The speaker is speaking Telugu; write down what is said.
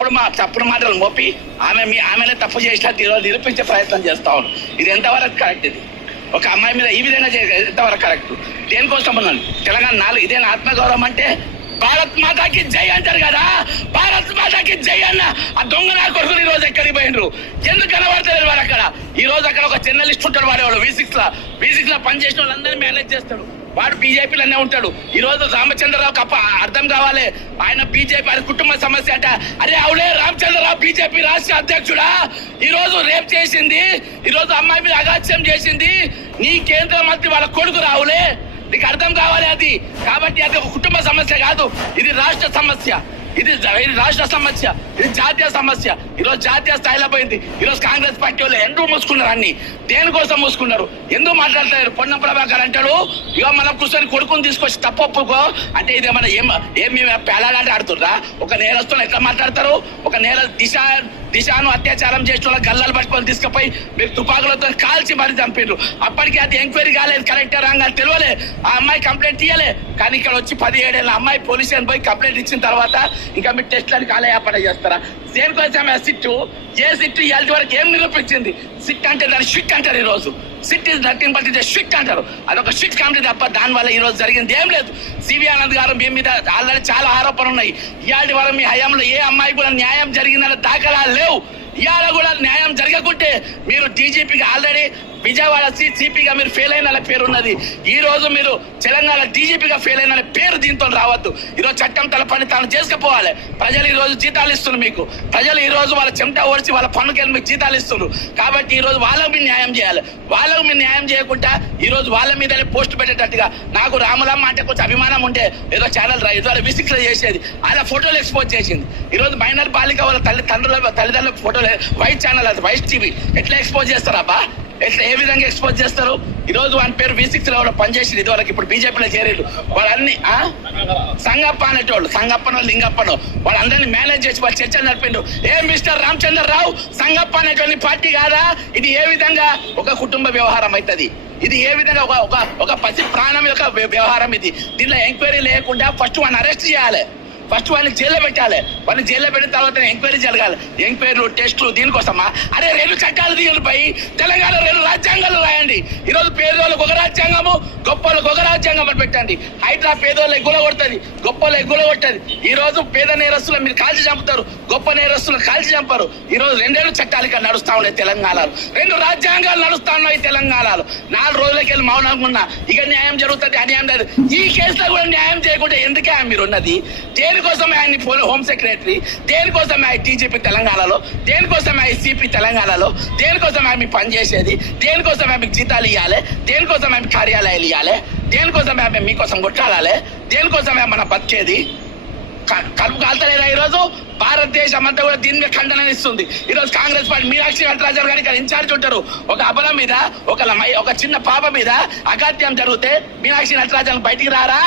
తప్పుడు మాటలు మోపి ఆమెనే తప్పు చేసినట్టు ఈరోజు నిరూపించే ప్రయత్నం చేస్తా ఉన్నాం. ఇది ఎంతవరకు కరెక్ట్? ఇది ఒక అమ్మాయి మీద ఈ విధంగా ఎంతవరకు కరెక్ట్? దేనికోసం ఉన్నాను తెలంగాణ ఇదేనా ఆత్మగౌరవం అంటే? భారత్ మాతాకి జై అంటారు కదా, భారత్ మాతాకి జై అన్న ఆ దొంగ నా కొడుకులు ఈ రోజు ఎక్కడికి పోయినరు? ఎందుకు కనబడతలేదు వాడు అక్కడ? ఈ రోజు అక్కడ ఒక జర్నలిస్ట్ ఉంటాడు, వాడేవాడు V6 లో పనిచేసిన వాళ్ళందరినీ మేనేజ్ చేస్తాడు. వాడు బీజేపీలోనే ఉంటాడు. ఈ రోజు రామచంద్రరావుకి అర్థం కావాలి, ఆయన బీజేపీ ఆయన కుటుంబ సమస్య అంట. అరే అవులే, రామచంద్రరావు బీజేపీ రాష్ట్ర అధ్యక్షుడా. ఈ రోజు రేప్ చేసింది, ఈ రోజు అమ్మాయి మీద అగాత్యం చేసింది నీ కేంద్ర మంత్రి వాళ్ళ కొడుకు రావులే. నీకు అర్థం కావాలి అది. కాబట్టి అది ఒక కుటుంబ సమస్య కాదు, ఇది రాష్ట్ర సమస్య. ఇది రాష్ట్ర సమస్య, ఇది జాతీయ సమస్య. ఈరోజు జాతీయ స్థాయిలో పోయింది. ఈరోజు కాంగ్రెస్ పార్టీ వాళ్ళు ఎందుకు మూసుకున్నారు? అన్ని దేనికోసం మూసుకున్నారు? ఎందుకు మాట్లాడతారు? పొన్నం ప్రభాకర్ అంటాడు, ఇక మనం కూర్చొని కొడుకుని తీసుకొచ్చి తప్పు ఒప్పుకో అంటే ఇదేమన్నా ఏమి పేలాలంటే ఆడుతుర్రా? ఒక నేరస్తులు ఎట్లా మాట్లాడతారు? ఒక దిశను అత్యాచారం చేసిన వాళ్ళ గల్లాలు పట్టుకొని తీసుకుపోయి మీరు తుపాకులతో కాల్చి మరి చంపిండ్రు. అప్పటికి అది ఎంక్వైరీ కాలేదు, కరెక్టే రాంగ్ అని తెలియలే. ఆ అమ్మాయి కంప్లైంట్ ఇయ్యలే. కానీ ఇక్కడ వచ్చి 17 ఏళ్ళ అమ్మాయి పోలీస్ స్టేషన్ పోయి కంప్లైంట్ ఇచ్చిన తర్వాత ఇంకా మీరు టెస్ట్లని కాలయాపన చేస్తారా? దేనికోసం సిట్టు ఇవాళ వరకు ఏం నిరూపించింది? సిట్ అంటే దాని షిట్ అంటారు. ఈ రోజు SIT is nothing but is shit అంటారు. అదొక షిట్ కమిటీ తప్ప దానివల్ల ఈ రోజు జరిగింది ఏం లేదు. సివి ఆనంద్ గారు మీ మీద ఆల్రెడీ చాలా ఆరోపణలు ఉన్నాయి. ఇవాళ వరకు మీ హయాంలో ఏ అమ్మాయి కూడా న్యాయం జరిగిందన్న దాఖలాలు లేవు. ఇవాళ కూడా న్యాయం జరగకుంటే మీరు డీజీపీగా ఆల్రెడీ విజయవాడ సిపిగా మీరు ఫెయిల్ అయిన పేరు ఉన్నది. ఈ రోజు మీరు తెలంగాణ డీజీపీగా ఫెయిల్ అయిన పేరు దీంతో రావద్దు. ఈరోజు చట్టం తల పని తాను చేసుకుపోవాలి. ప్రజలు ఈ రోజు జీతాలు ఇస్తున్నారు మీకు. ప్రజలు ఈ రోజు వాళ్ళ చెమట ఓడిచి వాళ్ళ పన్నుకెళ్ళి మీకు జీతాలు ఇస్తున్నారు. కాబట్టి ఈ రోజు వాళ్ళకు మీరు న్యాయం చేయాలి. వాళ్ళకు మీరు న్యాయం చేయకుండా ఈ రోజు వాళ్ళ మీదనే పోస్ట్ పెట్టేటట్టుగా నాకు రాములమ్మ అంటే కొంచెం అభిమానం ఉంటే ఏదో ఛానల్ ఏదో V6 చేసేది, ఆయన ఫోటోలు ఎక్స్పోజ్ చేసింది. ఈ రోజు మైనర్ బాలిక వాళ్ళ తల్లిదండ్రుల ఫోటోలు వైట్ ఛానల్, అది వైట్ టీవీ ఎట్లా ఎక్స్పోజ్ చేస్తారబ్బా? ఎట్లా ఏ విధంగా ఎక్స్పోజ్ చేస్తారు? ఈ రోజు వాని పేరు V6 లో పనిచేసింది. ఇది వాళ్ళకి ఇప్పుడు బీజేపీలో చేరేరు. వాళ్ళన్ని సంగప్ప అనేటోళ్ళు, సంగప్పనో లింగప్పనో వాళ్ళందరినీ మేనేజ్ చేసి వాళ్ళు చర్చలు నడిపిండు. మిస్టర్ రామచంద్రరావు, సంగప్ప అనేటువంటి పార్టీ కాదా? ఇది ఏ విధంగా ఒక కుటుంబ వ్యవహారం అవుతుంది? ఇది ఏ విధంగా ఒక పసి ప్రాణం యొక్క వ్యవహారం ఇది? దీనిలో ఎంక్వైరీ లేకుండా ఫస్ట్ వాడిని అరెస్ట్ చేయాలి, ఫస్ట్ వాళ్ళని జైల్లో పెట్టాలి. వాళ్ళని జైల్లో పెట్టిన తర్వాత ఎంక్వైరీ జరగాలి. ఎంక్వైరీలు, టెస్టులు దీనికోసమా? అరే 2 చట్టాలు తీయండి పై తెలంగాణ 2 రాజ్యాంగాలు రాయండి. ఈరోజు పేదోళ్ళకి ఒక రాజ్యాంగము, గొప్పలకు ఒక రాజ్యాంగం అని పెట్టండి. హైడ్రా పేదోళ్ళు ఎగ్గుల కొడుతుంది, గొప్పలు ఎగ్గుల కొట్టది. ఈ రోజు పేద నేరస్తులు మీరు కాల్చి చంపుతారు, గొప్ప నేరస్తులు కాల్చి చంపారు. ఈ రోజు 2 చట్టాలు ఇక్కడ నడుస్తా ఉన్నాయి తెలంగాణలో. 2 రాజ్యాంగాలు నడుస్తా ఉన్నాయి తెలంగాణలో. 4 రోజులకి వెళ్ళి మౌనంగా ఉన్నా ఇక న్యాయం జరుగుతుంది, అన్యాయం లేదు. ఈ కేసులో కూడా న్యాయం చేయకుండా ఎందుకే మీరు ఉన్నది? దేనికోసం ఆయన హోమ్ సెక్రటరీ, దేనికోసం ఆయన డీజీపీ తెలంగాణలో, దేనికోసం ఆయన సిపి తెలంగాణలో, దేనికోసం ఆమె పనిచేసేది, దేనికోసం ఆమె జీతాలు ఇవ్వాలి, దేనికోసం ఆమె కార్యాలయాలు ఇవ్వాలి, దేనికోసం ఆమె మీకోసం కొట్లాడాలి, దేనికోసం మన బతికేది? కలుపు కాల్తలేదా? ఈరోజు భారతదేశం అంతా కూడా దీని మీద ఖండన ఇస్తుంది. ఈరోజు కాంగ్రెస్ పార్టీ మీనాక్షి నటరాజన్ గారు ఇక్కడ ఇన్ఛార్జ్ ఉంటారు. ఒక అబల మీద ఒక చిన్న పాప మీద అగాత్యం జరిగితే మీనాక్షి నటరాజన్ బయటికి రారా?